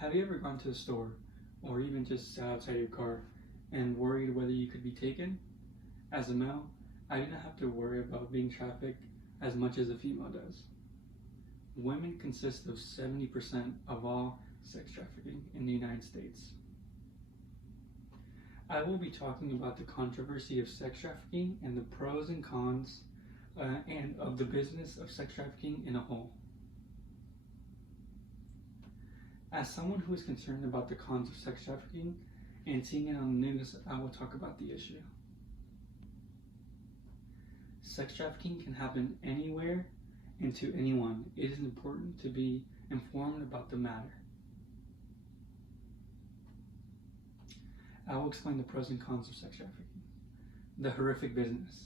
Have you ever gone to the store, or even just sat outside your car, and worried whether you could be taken? As a male, I do not have to worry about being trafficked as much as a female does. Women consist of 70% of all sex trafficking in the United States. I will be talking about the controversy of sex trafficking and the pros and cons and of the business of sex trafficking in a whole. As someone who is concerned about the cons of sex trafficking and seeing it on the news, I will talk about the issue. Sex trafficking can happen anywhere and to anyone. It is important to be informed about the matter. I will explain the pros and cons of sex trafficking. The horrific business.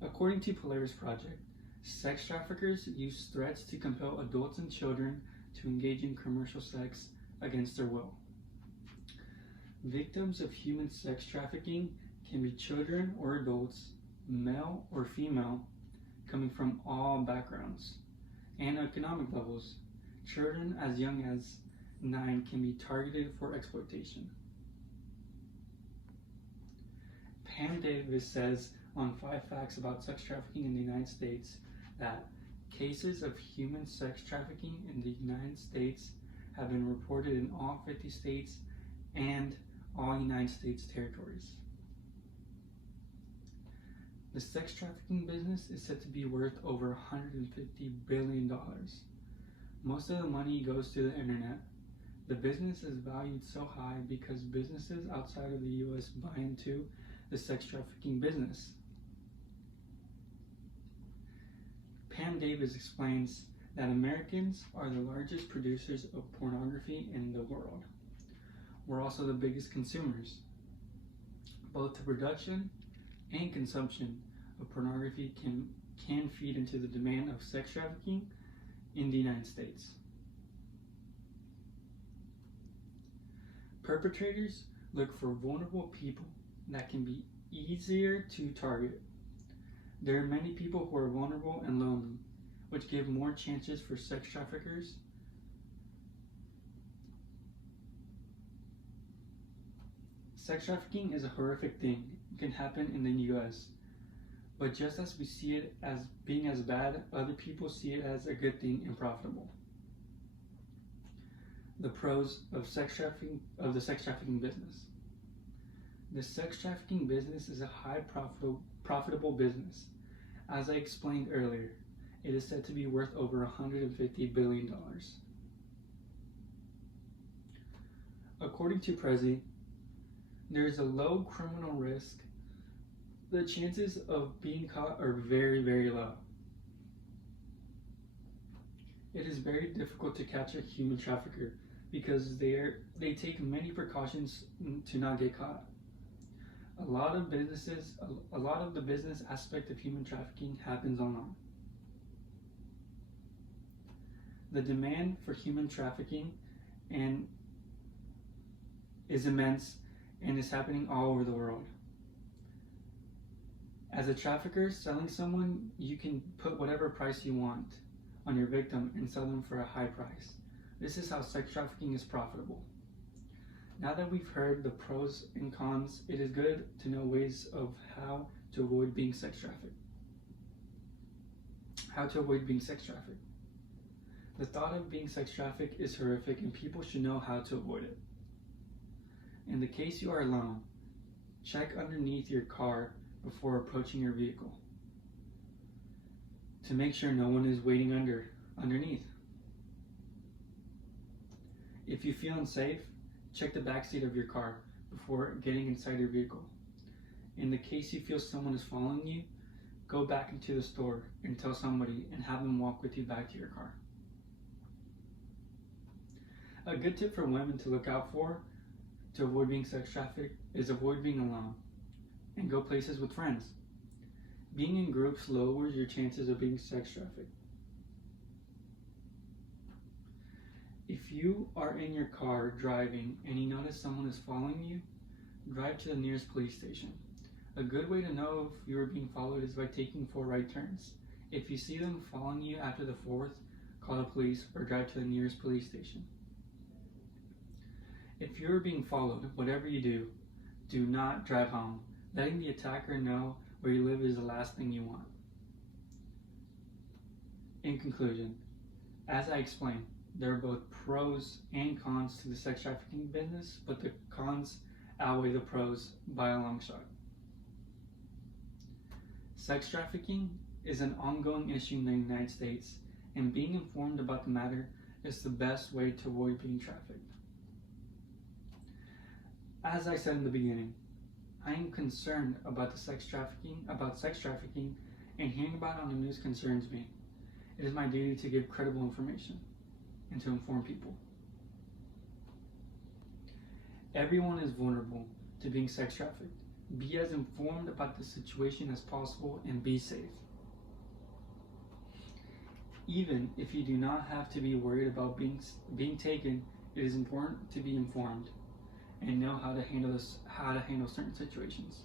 According to Polaris Project, sex traffickers use threats to compel adults and children to engage in commercial sex against their will. Victims of human sex trafficking can be children or adults, male or female, coming from all backgrounds and economic levels. Children as young as 9 can be targeted for exploitation. Pam Davis says on 5 Facts About Sex Trafficking in the United States that cases of human sex trafficking in the United States have been reported in all 50 states and all United States territories. The sex trafficking business is said to be worth over $150 billion. Most of the money goes to the internet. The business is valued so high because businesses outside of the U.S. buy into the sex trafficking business. Pam Davis explains that Americans are the largest producers of pornography in the world. We're also the biggest consumers. Both the production and consumption of pornography can feed into the demand of sex trafficking in the United States. Perpetrators look for vulnerable people that can be easier to target. There are many people who are vulnerable and lonely, which give more chances for sex traffickers. Sex trafficking is a horrific thing. It can happen in the US. But just as we see it as being as bad, other people see it as a good thing and profitable. The pros of the sex trafficking business. The sex trafficking business is a high profitable business. As I explained earlier, it is said to be worth over $150 billion. According to Prezi, there is a low criminal risk. The chances of being caught are very, very low. It is very difficult to catch a human trafficker because they take many precautions to not get caught. A lot of the business aspect of human trafficking happens online. The demand for human trafficking is immense and is happening all over the world. As a trafficker selling someone, you can put whatever price you want on your victim and sell them for a high price. This is how sex trafficking is profitable. Now that we've heard the pros and cons, it is good to know ways of how to avoid being sex trafficked. How to avoid being sex trafficked. The thought of being sex trafficked is horrific and people should know how to avoid it. In the case you are alone, check underneath your car before approaching your vehicle to make sure no one is waiting underneath. If you feel unsafe, check the back seat of your car before getting inside your vehicle. In the case you feel someone is following you, go back into the store and tell somebody and have them walk with you back to your car. A good tip for women to look out for to avoid being sex trafficked is avoid being alone and go places with friends. Being in groups lowers your chances of being sex trafficked. If you are in your car driving and you notice someone is following you, drive to the nearest police station. A good way to know if you are being followed is by taking 4 right turns. If you see them following you after the 4th, call the police or drive to the nearest police station. If you're being followed, whatever you do not drive home. Letting the attacker know where you live is the last thing you want. In conclusion, as I explained, there are both pros and cons to the sex trafficking business, but the cons outweigh the pros by a long shot. Sex trafficking is an ongoing issue in the United States, and being informed about the matter is the best way to avoid being trafficked. As I said in the beginning, I am concerned about sex trafficking, and hearing about it on the news concerns me. It is my duty to give credible information and to inform people. Everyone is vulnerable to being sex trafficked. Be as informed about the situation as possible and be safe. Even if you do not have to be worried about being taken, it is important to be informed and know how to handle certain situations.